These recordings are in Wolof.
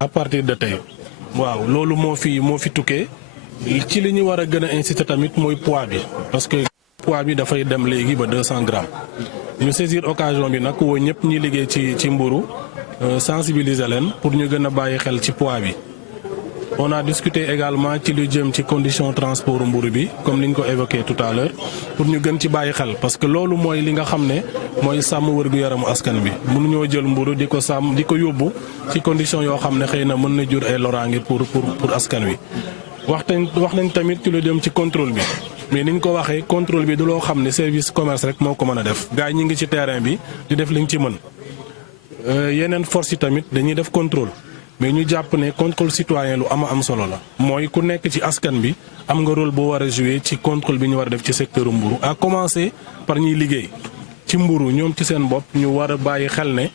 à partir de tey waaw loolu moo fi tukkee ci li ñu war a gën a inciter tamit mooy poids bi parce que poids bi dafay dem léegi ba 200 grammes ñu saisir occasion bi nag woo ñëpp ñi liggéey ci mburu sensibiliser leen pour ñu gën a bàyyi xel ci poids bi. On a discuté également ci lu jëm ci condition transport mburu bi comme niñ ko évoqué tout à l'heure pour ñu gën ci bàyyi xel parce que loolu mooy li nga xam ne mooy sàmm wér-gu-yaramu askan bi mënuñoo jël mburu di ko sàmm di ko yóbbu ci condition yoo xam ne xëy na mën na jur ay loraange pour askan wi. wax nañ tamit ci lu jëm ci contrôle bi mais niñ ko waxee contrôle bi du loo xam ne service commerce rek moo ko mën a def gars yi ñi ngi ci terrain bi di def liñ ci mën yeneen force yi tamit dañuy def contrôle. mais ñu jàpp ne contrôle citoyen lu am solo la mooy ku nekk ci askan bi am nga rôle boo war a jouer ci contrôle bi ñu war a def ci secteur mburu à commencer par ñuy liggéey ci mburu ñoom ci seen bopp ñu war a bàyyi xel ne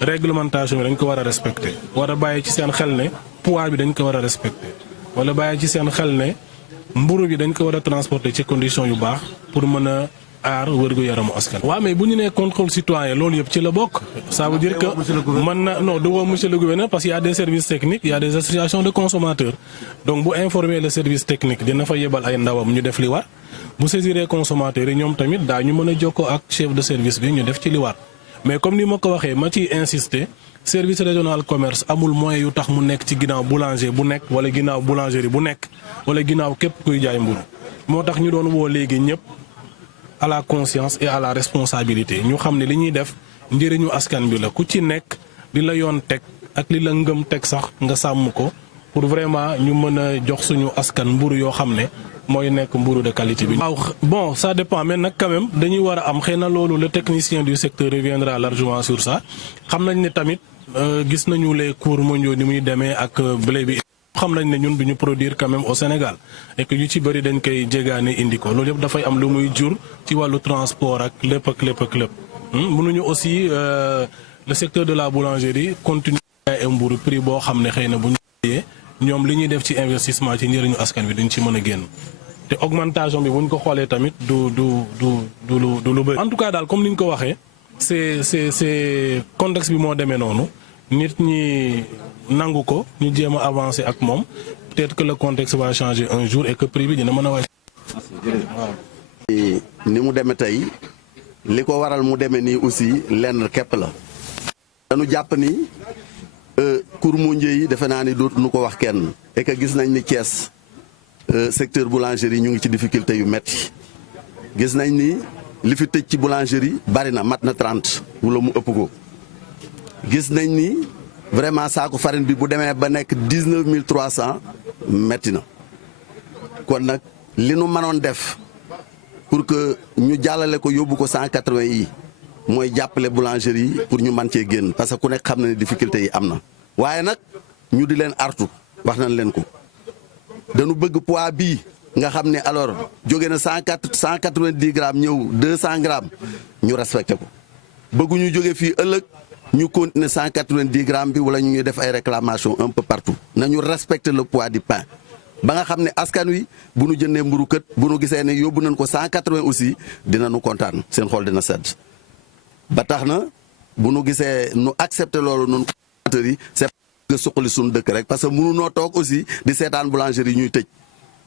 réglementation bi dañ ko war a respecter war a bàyyi ci seen xel ne poids bi dañ ko war a respecter wala bàyyi ci seen xel ne mburu bi dañ ko war a transporter ci condition yu baax pour mën a aar wér-gu-yaramu askan. waaw mais bu ñu nee contrôle citoyen loolu yëpp ci la bokk. ça veut dire que mën na non du woo monsieur le gouverneur parce qu'il y a des services techniques il y a des associations de consommateurs donc bu informer le service technique dina fa yebal ay ndawam ñu def li war bu saisiree consommateurs yi ñoom tamit daa ñu mën a jokkoo ak chef de service bi ñu def ci li war mais comme ni ma ko waxee ma ciy insister service régional commerce amul moyen yu tax mu nekk ci ginnaaw boulanger bu nekk wala ginnaaw boulangerie bu nekk wala ginnaaw képp kuy jaay mburu moo tax ñu doon woo léegi ñëpp. À la conscience et à la responsabilité ñu xam ne li ñuy def njëriñu askan bi la ku ci nekk li la yoon teg ak li la ngëm teg sax nga sàmm ko pour vraiment ñu mën a jox suñu askan mburu yoo xam ne mooy nekk mburu de qualité bi. waaw bon ça dépend mais nag quand même dañuy war a am xëy na loolu le technicien du secteur reviendra largement sur ça xam nañ ne tamit gis nañu les cours mondiaux ni muy demee ak blé bi. xam nañ ne ñun duñu produire quand même au Sénégal et que yu ci bëri dañ koy jégaane indi ko loolu yëpp dafay am lu muy jur ci wàllu transport ak lépp. mënuñu aussi le secteur de la boulangerie continuer ay mburu prix boo xam ne xëy na bu ñu jëyee ñoom li ñuy def ci investissement ci njëriñu askan bi duñ ci mën a génn te augmentation bi bu ñu ko xoolee tamit du lu bëri. en tout cas daal comme ni ñu ko waxee c'est contexte bi moo demee noonu. nit ñi nangu ko ñu jéem a avancer ak moom peut-être que le contexte va changer un jour et que prix bi dina mën a wàcc. ni mu demee tey li ko waral mu demee nii aussi lenn képp la. dañu jàpp ni cours mondiaux yi defe naa ni dootuñu ko wax kenn et que gis nañ ni Thiès secteur boulangerie ñu ngi ci difficulté yu metti gis nañ ni li fi tëj ci boulangerie bari na mat na 30 wala mu ëpp ko. gis nañ ni vraiment saako farine bi bu demee ba nekk 19300 metti na kon nag li nu mënoon def pour que ñu jàllale ko yóbbu ko 180 yi mooy jàppale boulangerie yi pour ñu mën cee génn parce que ku nekk xam na ne difficulté yi am na. waaye nag ñu di leen artu wax nañ leen ko dañu bëgg poids bii nga xam ne alors jóge na 190 grammes ñëw 200 grammes ñu respecté ko bëgguñu jóge fii ëllëg. ñu continuer 190 grammes bi wala ñu ngi def ay réclamations un peu partout nañu respecter le poids du pain ba nga xam ne askan wi bu nu jëndee mburu kët bu nu gisee ne yóbbu nañ ko 180 aussi dinañu kontaan seen xol dina sedd ba tax na bu nu gisee nu accepter loolu noonu consommateurs yi c'est que suqali suñu dëkk rek parce que mënu noo toog aussi di seetaan boulangerie yi ñuy tëj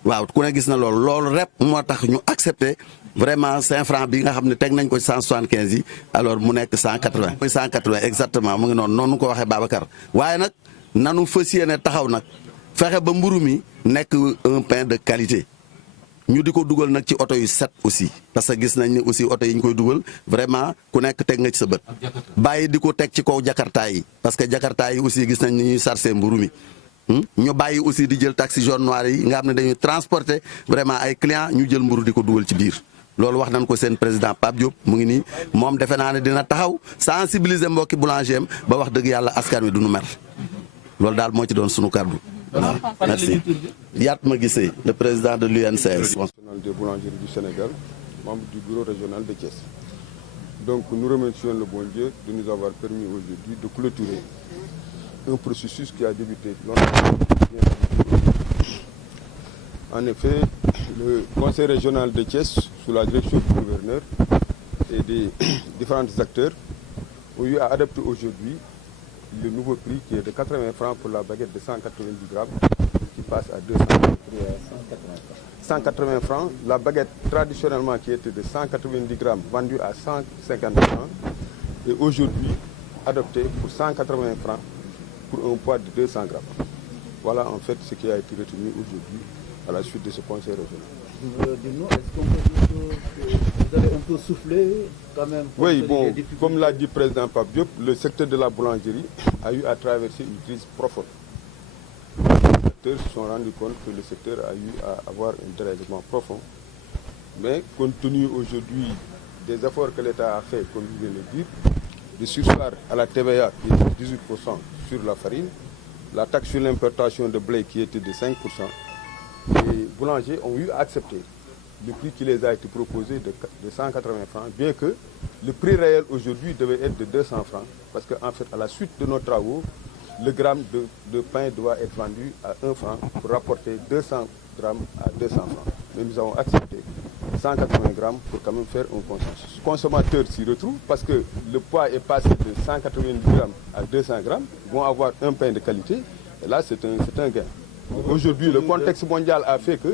waaw ku ne gis na loolu rek moo tax ñu accepter vraiment 5 francs bi nga xam ne teg nañ ko 175 yi alors mu nekk 180. mooy 180 exactement mu ngi noonu ko waxee Babacar waaye nag nanu fas yéene taxaw nag fexe ba mburu mi nekk un pain de qualité ñu di ko dugal nag ci oto yu set aussi parce que gis nañ ne aussi oto yi ñu koy dugal vraiment ku nekk teg nga ci sa bët. bàyyi di ko teg ci kaw jakarta yi parce que jakarta yi aussi gis nañ ni ñuy sarse mburu mi. ñu bàyyi aussi di jël taxi jaune noir yi nga xam ne dañuy transporter vraiment ay clients ñu jël mburu di ko dugal ci biir. loolu wax nañ ko seen président Pape Diop mu ngi nii moom defe naa ne dina taxaw sensibiliser mbokki boulanger am ba wax dëgg yàlla askan wi du nu mer loolu daal moo ci doon sunu kàddu. waaw merci. Yatma Guissé le président de l'UNCS. national des boulangeries du Sénégal, membre du bureau régional de Thiès. Donc nous remercions le bon Dieu de nous avoir permis aujourd'hui de clôturer un processus qui a débuté longtemps. En effet, le conseil régional de Thiès, sous la direction du gouverneur et des différents acteurs, ont eu à adopter aujourd'hui le nouveau prix qui est de 80 francs pour la baguette de 190 grammes qui passe à 200 francs. 180 francs. La baguette traditionnellement qui était de 190 grammes vendue à 150 francs est aujourd'hui adoptée pour 180 francs pour un poids de 200 grammes. Voilà en fait ce qui a été retenu aujourd'hui à la suite de ce conseil régional. Dis-nous, est-ce qu'on peut dire que vous avez un peu soufflé quand même? Oui, bon, comme l'a dit le président Pape Diop, le secteur de la boulangerie a eu à traverser une crise profonde. Les acteurs se sont rendus compte que le secteur a eu à avoir un dérèglement profond. Mais compte tenu aujourd'hui des efforts que l'État a fait, comme je viens de le dire, de surseoir à la TVA qui est de 18% sur la farine, la taxe sur l'importation de blé qui était de 5%, les boulangers ont eu à accepter le prix qui les a été proposé de 180 francs, bien que le prix réel aujourd'hui devait être de 200 francs, parce qu'en fait, à la suite de nos travaux, le gramme de pain doit être vendu à 1 franc pour rapporter 200 grammes à 200 francs. Mais nous avons accepté 180 grammes pour quand même faire un consensus. Les consommateurs s'y retrouvent parce que le poids est passé de 190 grammes à 200 grammes. Ils vont avoir un pain de qualité et là c'est un gain. Aujourd'hui, le contexte mondial a fait que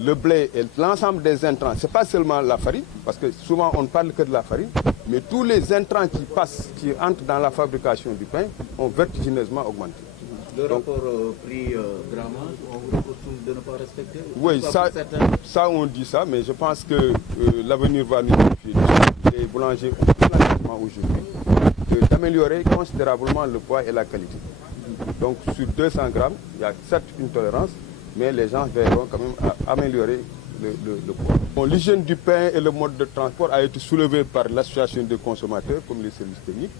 le blé et l'ensemble des intrants, ce n'est pas seulement la farine, parce que souvent on ne parle que de la farine, mais tous les intrants qui passent, qui entrent dans la fabrication du pain ont vertigineusement augmenté. Le rapport prix grammage, on vous retrouve de ne pas respecter? Oui, ça on dit ça, mais je pense que l'avenir va nous vérifier. Les boulangers ont pris l'engagement aujourd'hui d'améliorer considérablement le poids et la qualité. Donc sur 200 grammes, il y a certes une tolérance, mais les gens verront quand même à améliorer le poids. Bon, l'hygiène du pain et le mode de transport a été soulevé par l'association des consommateurs, comme les services techniques.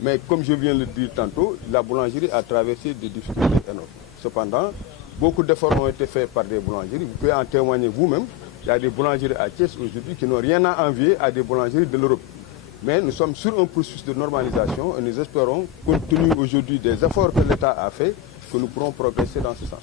Mais comme je viens de le dire tantôt, la boulangerie a traversé des difficultés énormes. Cependant, beaucoup d'efforts ont été faits par des boulangeries. Vous pouvez en témoigner vous-même. Il y a des boulangeries à Thiès aujourd'hui qui n'ont rien à envier à des boulangeries de l'Europe. Mais nous sommes sur un processus de normalisation et nous espérons, compte tenu aujourd'hui des efforts que l'État a fait, que nous pourrons progresser dans ce sens.